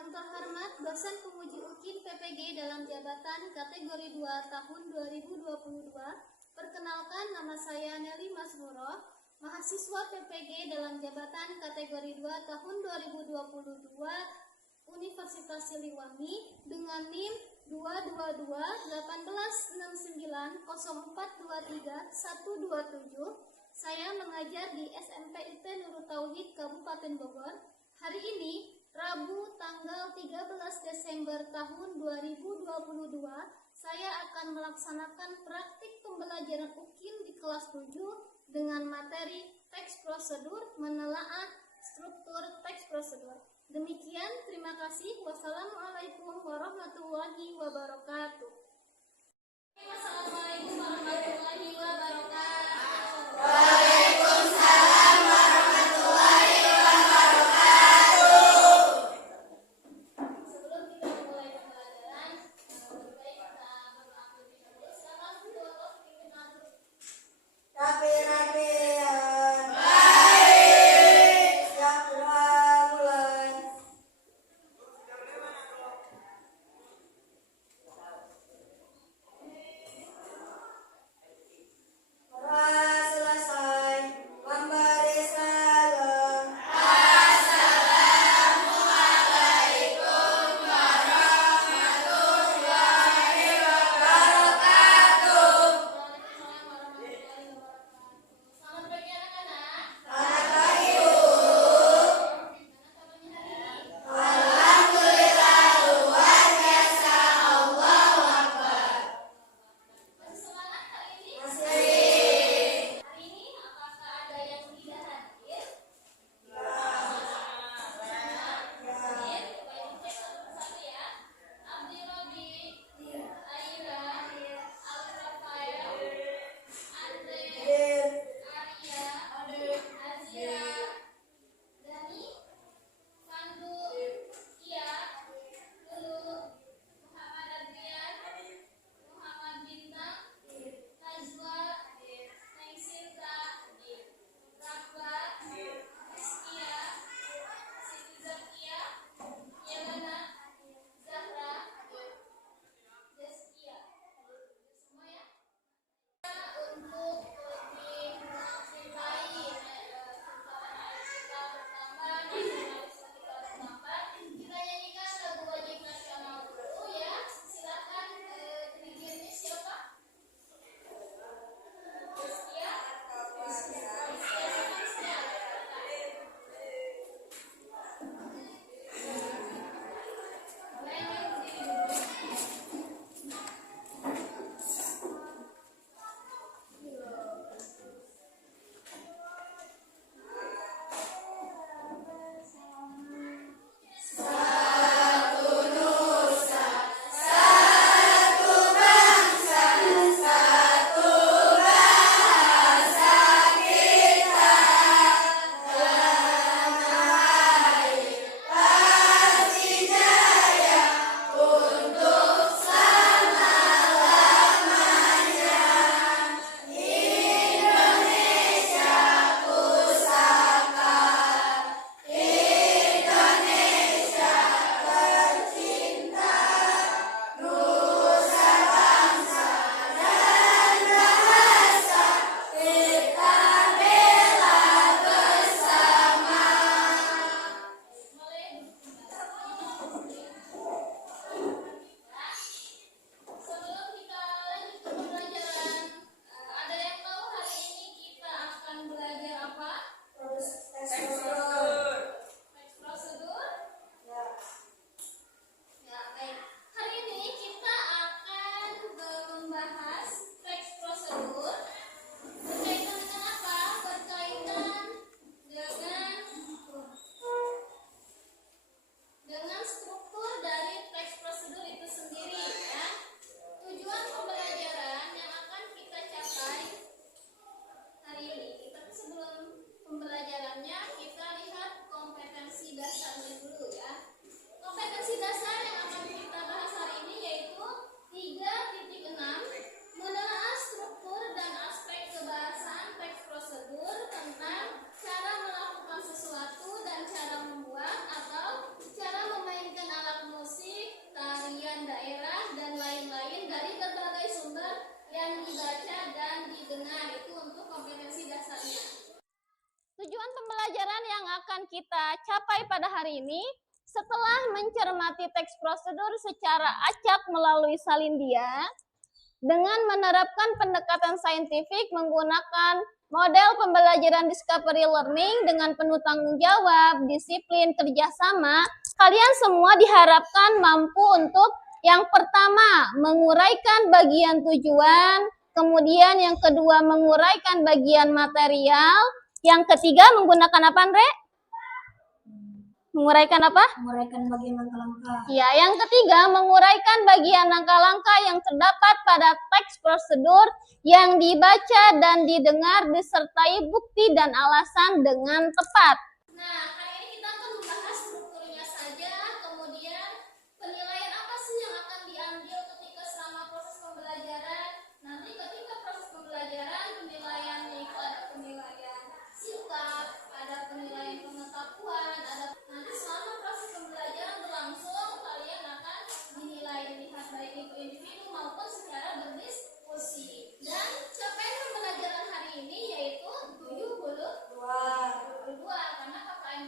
Yang terhormat dosen penguji UKIN PPG dalam jabatan kategori 2 tahun 2022. Perkenalkan, nama saya Nelly Masmuro, mahasiswa PPG dalam jabatan kategori 2 tahun 2022 Universitas Siliwangi dengan NIM 222-1869-0423-127. Saya mengajar di SMP IT Nurul Tauhid Kabupaten Bogor. Hari ini, Rabu tanggal 13 Desember tahun 2022, saya akan melaksanakan praktik pembelajaran UKIN di kelas 7 dengan materi teks prosedur, menelaah struktur teks prosedur. Demikian, terima kasih. Wassalamualaikum warahmatullahi wabarakatuh. Wassalamualaikum warahmatullahi wabarakatuh. Waalaikumsalam warahmatullahi wabarakatuh. Sebelum kita mulai pembelajaran, lebih baik kita berdoa terlebih dahulu. Silakan foto pimpinan dulu. Rapi-rapian. Baik. Siap mulai. kita capai pada hari ini, setelah mencermati teks prosedur secara acak melalui Salindia, dengan menerapkan pendekatan saintifik menggunakan model pembelajaran discovery learning dengan penuh tanggung jawab, disiplin, kerjasama, kalian semua diharapkan mampu untuk yang pertama, menguraikan bagian tujuan, kemudian yang kedua, menguraikan bagian material, yang ketiga, menggunakan apa, Andre? Menguraikan apa? Menguraikan bagian langkah-langkah. Ya, yang ketiga, menguraikan bagian langkah-langkah yang terdapat pada teks prosedur yang dibaca dan didengar disertai bukti dan alasan dengan tepat. Nah, hari ini kita akan membahas strukturnya saja, kemudian penilaian apa sih yang akan diambil ketika selama proses pembelajaran. Nanti ketika proses pembelajaran, penilaiannya itu ada penilaian sikap, ada penilaian pengetahuan, ada nanti selama proses pembelajaran berlangsung, kalian akan dinilai dilihat baik itu individu maupun secara berdiskusi. Dan capaian pembelajaran hari ini yaitu 72 karena KKM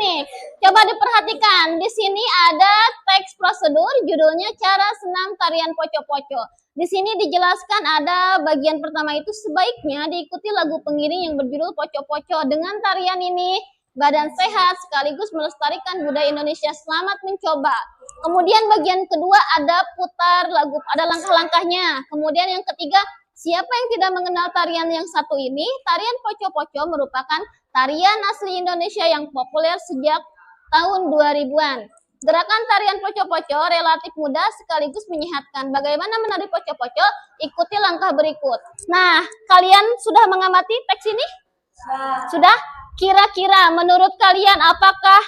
sini. Coba diperhatikan. Di sini ada teks prosedur, judulnya cara senam tarian poco-poco. Di sini dijelaskan ada bagian pertama itu sebaiknya diikuti lagu pengiring yang berjudul poco-poco. Dengan tarian ini, badan sehat sekaligus melestarikan budaya Indonesia. Selamat mencoba. Kemudian bagian kedua ada putar lagu, ada langkah-langkahnya. Kemudian yang ketiga, siapa yang tidak mengenal tarian yang satu ini? Tarian poco-poco merupakan tarian asli Indonesia yang populer sejak tahun 2000-an. Gerakan tarian poco-poco relatif mudah sekaligus menyehatkan. Bagaimana menari poco-poco? Ikuti langkah berikut. Nah, kalian sudah mengamati teks ini? Sudah? Kira-kira menurut kalian apakah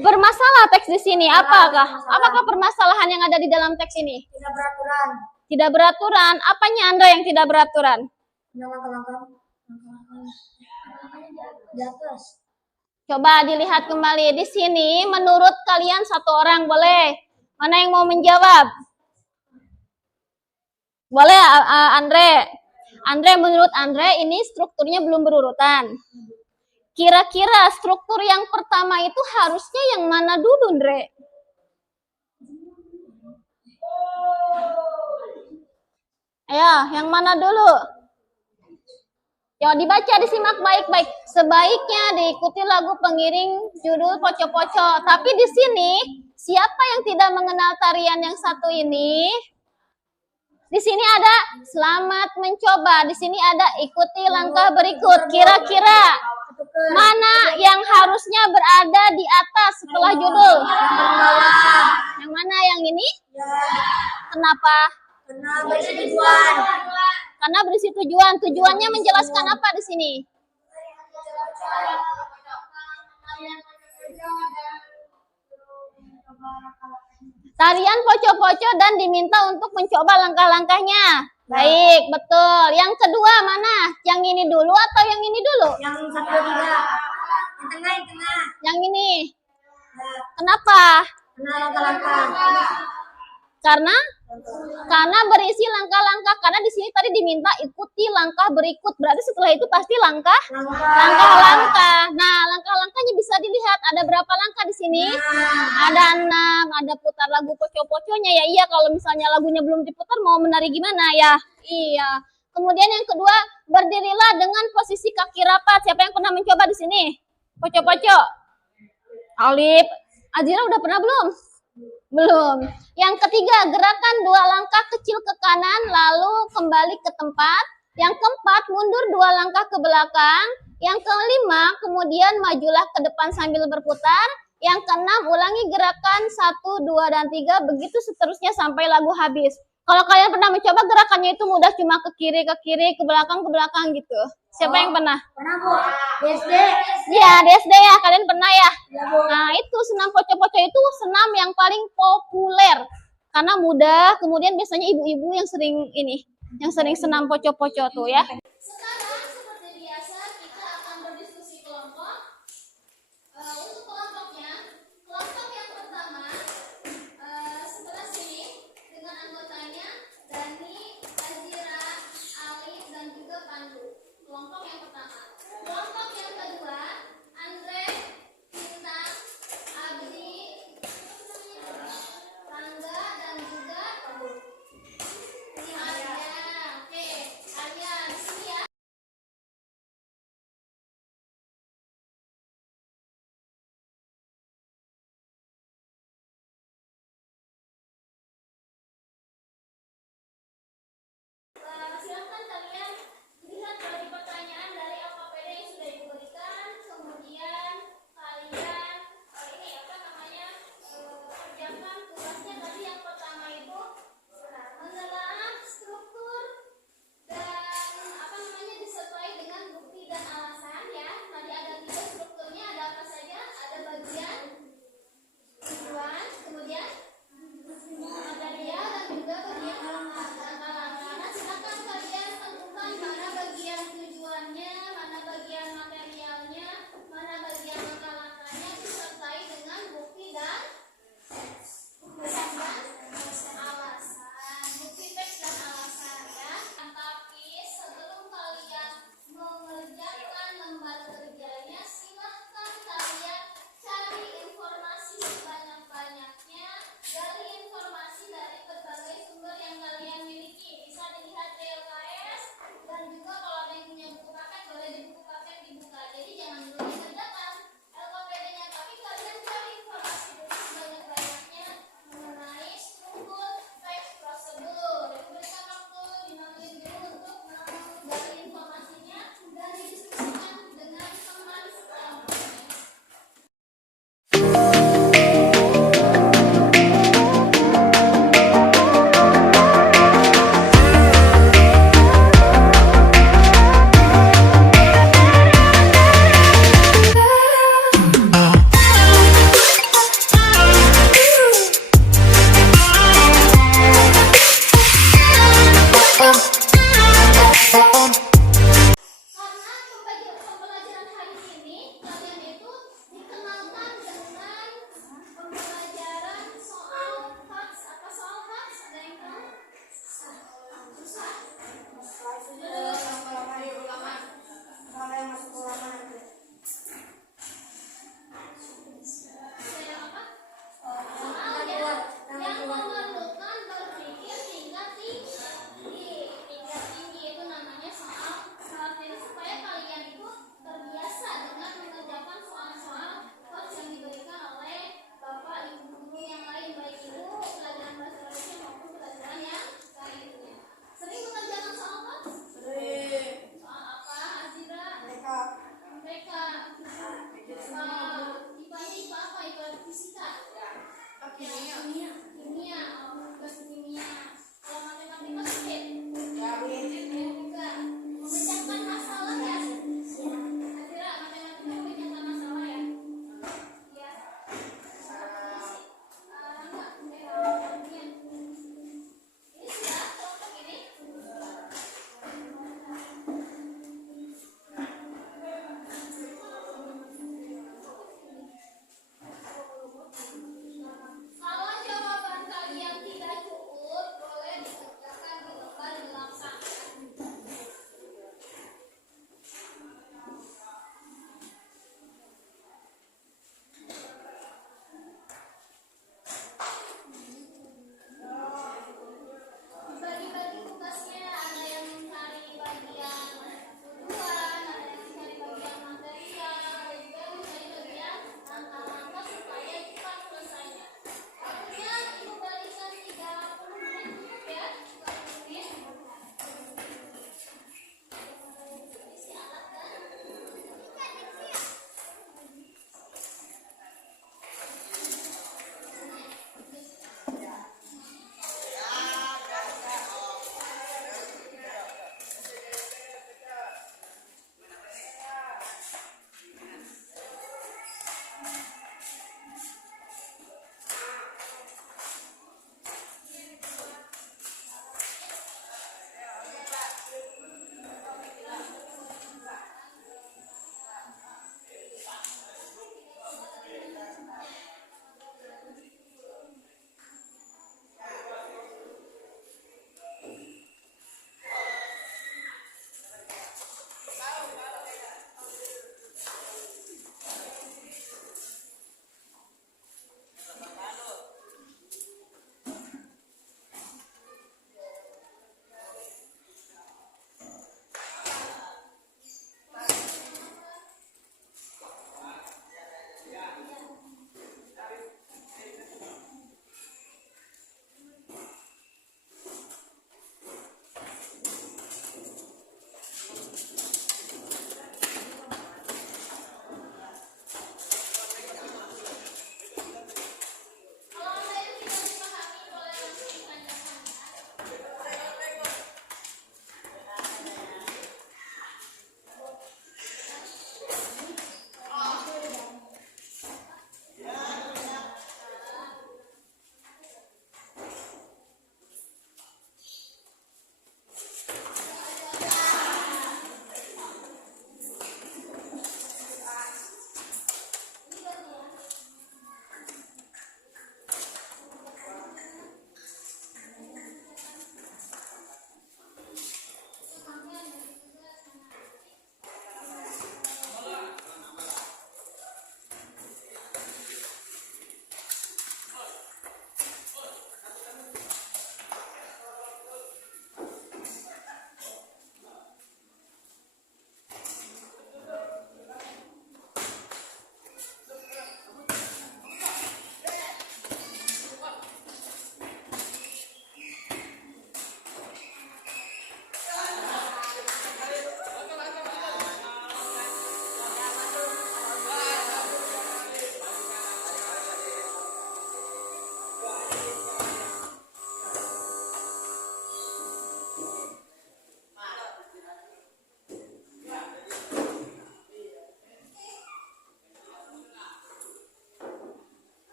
bermasalah teks di sini? Apakah permasalahan yang ada di dalam teks ini? Tidak beraturan. Tidak beraturan. Apanya Anda yang tidak beraturan? Langkah-langkah di atas. Coba dilihat kembali di sini. Menurut kalian satu orang boleh? Mana yang mau menjawab? Boleh, Andre. Andre, menurut Andre ini strukturnya belum berurutan. Kira-kira struktur yang pertama itu harusnya yang mana dulu, Andre? Ayo, yang mana dulu? Ya, dibaca, disimak baik-baik. Sebaiknya diikuti lagu pengiring judul poco-poco. Tapi di sini, siapa yang tidak mengenal tarian yang satu ini? Di sini ada selamat mencoba. Di sini ada ikuti langkah berikut. Kira-kira mana yang harusnya berada di atas setelah judul? Yang mana yang ini? Kenapa? Karena berisi tujuan. Karena berisi tujuan. Tujuannya menjelaskan apa di sini? Tarian poco-poco dan diminta untuk mencoba langkah-langkahnya. Baik, betul. Yang kedua mana? Yang ini dulu atau yang ini dulu? Yang 1, 2, 3. Yang tengah, yang tengah. Yang ini. Kenapa? Karena langkah-langkah. Karena berisi langkah-langkah. Karena di sini tadi diminta ikuti langkah berikut. Berarti setelah itu pasti langkah-langkah. Nah, langkah-langkahnya bisa dilihat. Ada berapa langkah di sini? Ada 6. Ada putar lagu poco-poconya ya. Iya, kalau misalnya lagunya belum diputar mau menari gimana ya? Iya. Kemudian yang kedua, berdirilah dengan posisi kaki rapat. Siapa yang pernah mencoba di sini? Poco-poco. Alif. Azira udah pernah belum? Belum. Yang ketiga, gerakan 2 langkah kecil ke kanan lalu kembali ke tempat. Yang keempat, mundur 2 langkah ke belakang. Yang kelima, kemudian majulah ke depan sambil berputar. Yang keenam, ulangi gerakan 1, 2, dan 3. Begitu seterusnya sampai lagu habis. Kalau kalian pernah mencoba, gerakannya itu mudah, cuma ke kiri, ke belakang gitu. Siapa yang pernah? Pernah, Bu. Di SD. Iya, di SD ya. Kalian pernah ya? Nah, itu senam poco-poco itu senam yang paling populer. Karena mudah, kemudian biasanya ibu-ibu yang sering senam poco-poco tuh ya. Sekarang seperti biasa kita akan berdiskusi kelompok. Untuk kelompoknya, kelompok yang pertama sebelah sini dengan anggotanya Dani, Azira, Alif, dan juga Pandu. Kelompok yang pertama. Kelompok yang kedua, Andre, Bintang, Abdi, Rangga, dan juga Arya. Oke, Arya di sini ya. Silakan kalian lihat dari pertanyaan dari LKPD yang sudah Ibu berikan, kemudian kalian kerjakan tugasnya tadi. Yang pertama itu menelaah struktur dan disertai dengan bukti dan alasan ya. Tadi ada 3 strukturnya, ada apa saja? Ada bagian tujuan, kemudian material, dan juga bagian langkah-langkah. Nah, silakan kalian tentukan mana bagian tujuan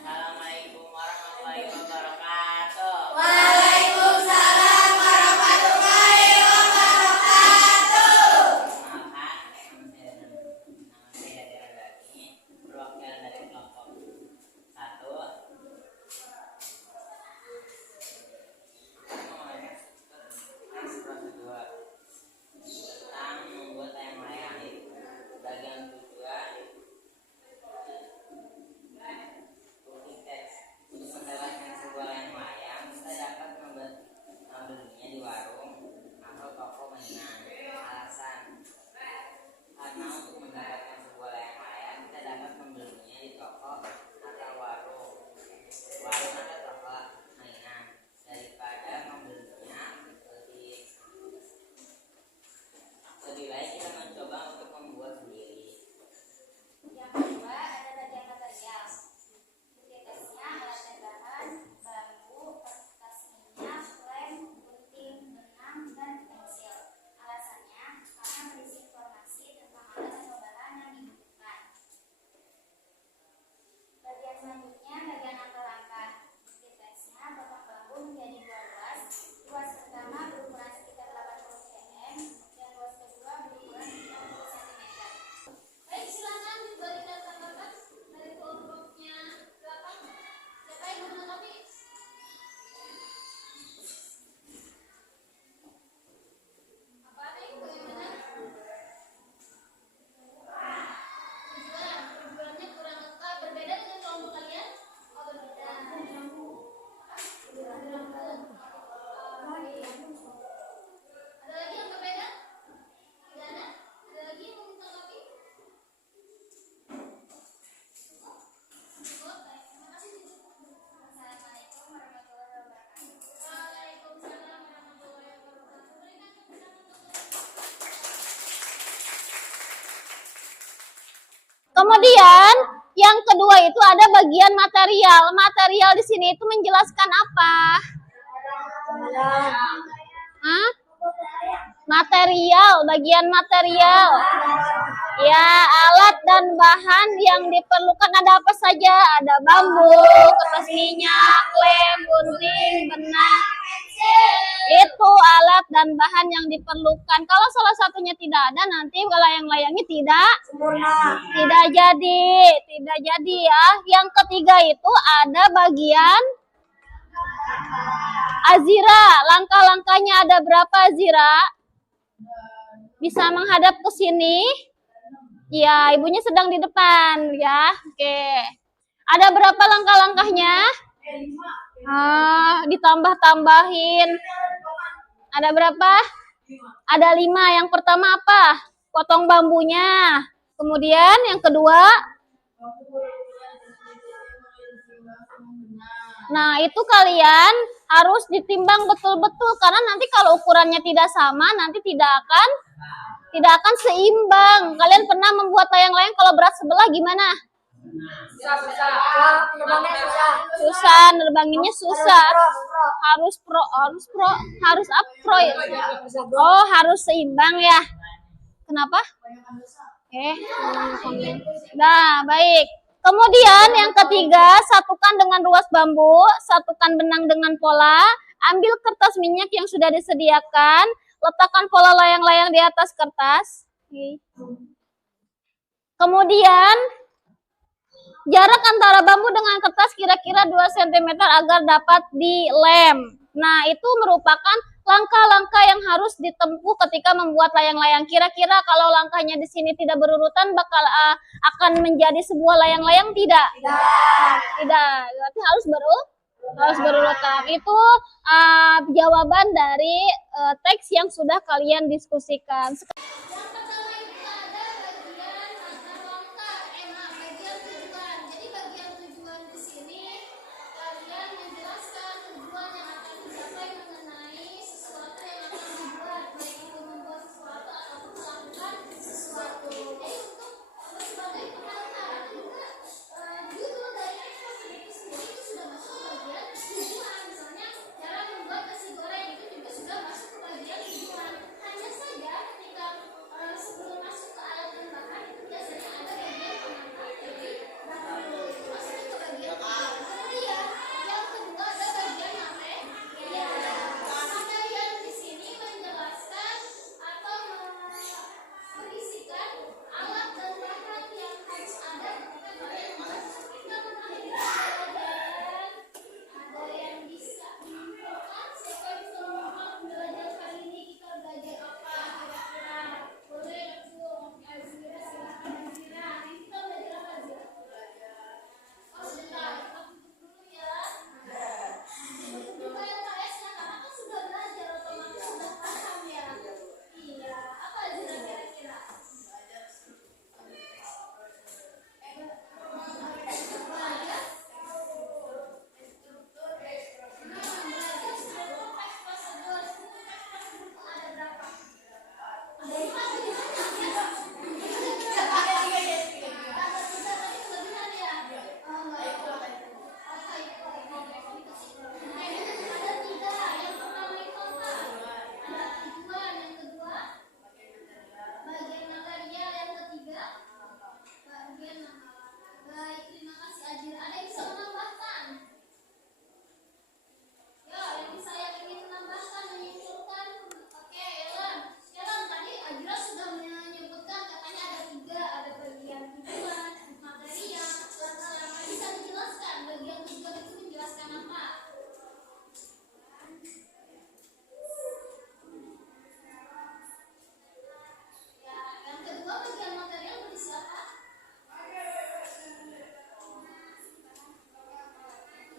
Assalamualaikum warahmatullahi wabarakatuh. Perkenalkan, nama saya Dera Dani, perwakilan dari kelompok 1. Tes prosedur tentang membuat layang-layang bagian tujuan. Bukti teks untuk mendapatkan sebuah layang-layang kita dapat membelinya di warung atau toko mainan. Alasan karena untuk mendapatkan sebuah layang-layang kita dapat membelinya di toko atau warung atau toko mainan daripada membelinya lebih baik kita mencoba untuk membuat sendiri. Yang kedua ada bagian material. Bukti tesnya alat dan bahan, bambu, kertas minyak, lem, gunting, benang, dan pensil. Alasannya karena berisi informasi tentang alat atau bahan yang dibutuhkan. Bagian selanjutnya bagian langkah-langkah. Bukti tesnya potong bambu menjadi 2 ruas. Ruas pertama berukuran sekitar 80 cm dan ruas kedua berukuran 30 cm. Baik, silakan diberikan tanggapan dari kelompoknya berapa? Siapa yang menanggapi? Apa ada yang bagaimana? Tujuannya kurang lengkap, berbeda dengan kelompok kalian? Oh, berbeda. Ada lagi yang berbeda? Tidak ada? Ada lagi yang mau menanggapi? Assalamualaikum warahmatullahi wabarakatuh. Waalaikumsalam warahmatullahi wabarakatuh. Berikan tepuk tangan untuk Kemudian yang kedua itu ada bagian material. Material di sini itu menjelaskan apa? Hah? Material, bagian material. Ya, alat dan bahan yang diperlukan ada apa saja? Ada bambu, kertas minyak, lem, gunting, benang. Itu alat dan bahan yang diperlukan. Kalau salah satunya tidak ada, nanti layang-layangnya tidak jadi ya. Yang ketiga itu ada bagian Azira. Langkah-langkahnya ada berapa, Azira? Bisa menghadap ke sini? Ya, ibunya sedang di depan ya. Oke. Ada berapa langkah-langkahnya? Ditambah-tambahin. Ada berapa? Ada 5. Yang pertama apa? Potong bambunya. Kemudian yang kedua. Nah, itu kalian harus ditimbang betul-betul karena nanti kalau ukurannya tidak sama nanti tidak akan seimbang. Kalian pernah membuat layang-layang kalau berat sebelah gimana? Susah, nerbanginnya susah. Harus pro ya. Oh, harus seimbang ya. Kenapa? Nah, baik. Kemudian yang ketiga, satukan dengan ruas bambu, satukan benang dengan pola, ambil kertas minyak yang sudah disediakan, letakkan pola layang-layang di atas kertas. Kemudian jarak antara bambu dengan kertas kira-kira 2 cm agar dapat dilem. Nah, itu merupakan langkah-langkah yang harus ditempuh ketika membuat layang-layang. Kira-kira kalau langkahnya di sini tidak berurutan akan menjadi sebuah layang-layang tidak? Tidak. Berarti harus berurutan. Itu jawaban dari teks yang sudah kalian diskusikan. Yang pertama itu ada bagian langkah, bagian tujuan. Jadi bagian tujuan di sini kalian menjelaskan tujuan yang akan dicapai mengenai sesuatu yang akan dibuat, baik itu membuat sesuatu ataupun melakukan sesuatu. Jadi untuk sebagai pengantar juga judul dari eksposisi itu sendiri itu sudah masuk ke bagian tujuan. Misalnya cara membuat nasi goreng itu juga sudah masuk ke bagian tujuan. Hanya saja ketika sebelum masuk ke alat dan bahan itu biasanya ada bagian pengantar, jadi bahan dulu itu masuknya ke bagian tujuan. Kemudian yang kedua ada bagian materi. Material di sini menjelaskan atau berisikan alat dan bahan yang harus ada ketika kalian membuat. Kita ada yang bisa menentukan siapa yang bisa menentukan pembelajaran kali ini kita belajar apa kira-kira. Boleh dong, Elvira silakan Elvira. Hari ini kita belajar apa aja? Oh sebentar, kita tutup dulu ya. Buka LKS-nya karena kan sudah belajar otomatis sudah paham ya. Iya, apa aja kira-kira? Belajar baik, terima kasih Ajir. Ada yang bisa menambahkan? Ya, yang saya ingin menambahkan, menyimpulkan. Oke, Ellen tadi Ajira sudah menyebutkan katanya ada 3, ada bagian tujuan, material, langkah-langkah. Bisa dijelaskan bagian tujuan itu menjelaskan apa? Ya, yang kedua bagian material berisi apa?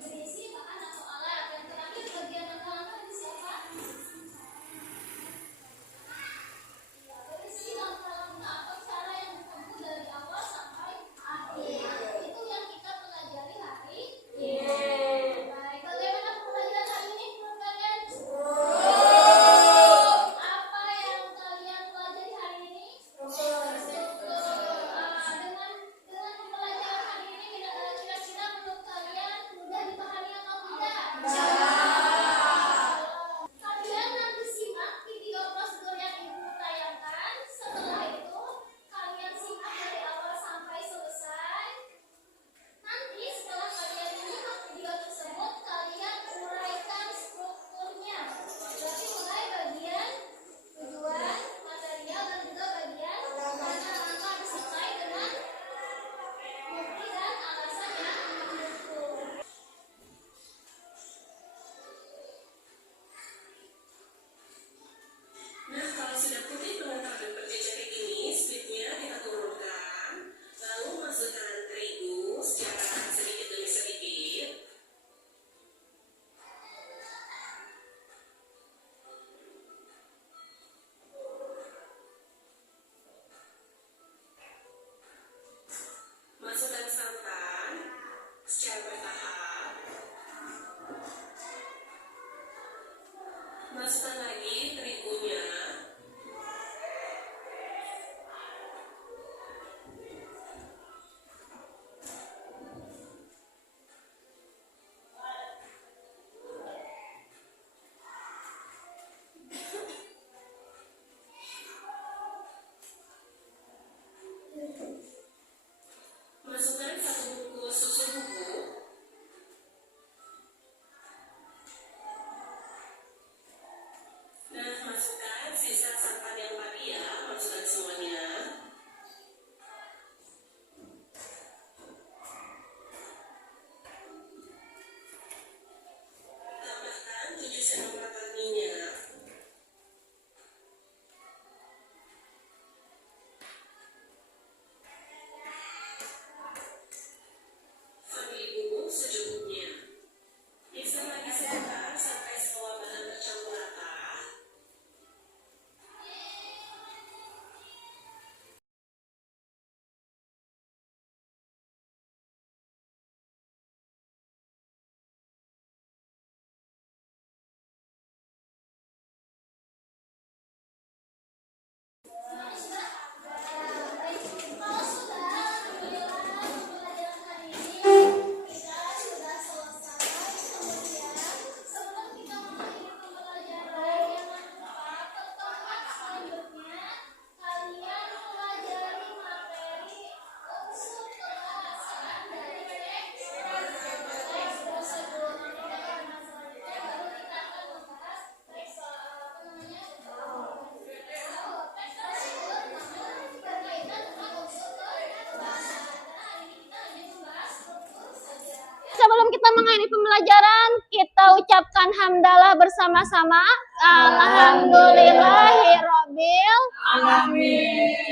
Berisi bahan atau alat. Yang terakhir bagian langkah-langkah berisi apa? Ya, berisi langkah-langkah atau cara yang ditempuh dari awal sampai akhir. Itu yang kita pelajari hari ini. Baik, bagaimana pembelajaran hari ini menurut kalian? Apa yang kalian pelajari hari ini? Dengan pembelajaran hari ini kira-kira menurut kalian mudah dipahami atau tidak? Kalian nanti simak video prosedur yang ibu tayangkan. Setelah itu kalian simak dari awal sampai selesai. Nanti setelah kalian menyimak video tersebut, kalian uraikan strukturnya. Berarti mulai bagian tujuan, material, dan juga bagian langkah-langkah disertai dengan bukti dan alasan yang mendukung. Nah, kalau sudah putih mengental dan berjejak kayak gini, speednya kita turunkan, lalu masukkan terigu secara sedikit demi sedikit. Masukkan santan secara bertahap. Masukkan lagi terigunya. Masukkan 1 bungkus susu bubuk. Nah, masukkan sisa santan yang tadi ya, masukkan semuanya. Tambahkan 7 sendok makan minyak. kita mengakhiri pembelajaran, kita ucapkan hamdalah bersama-sama. Alhamdulillahirabbil alamin.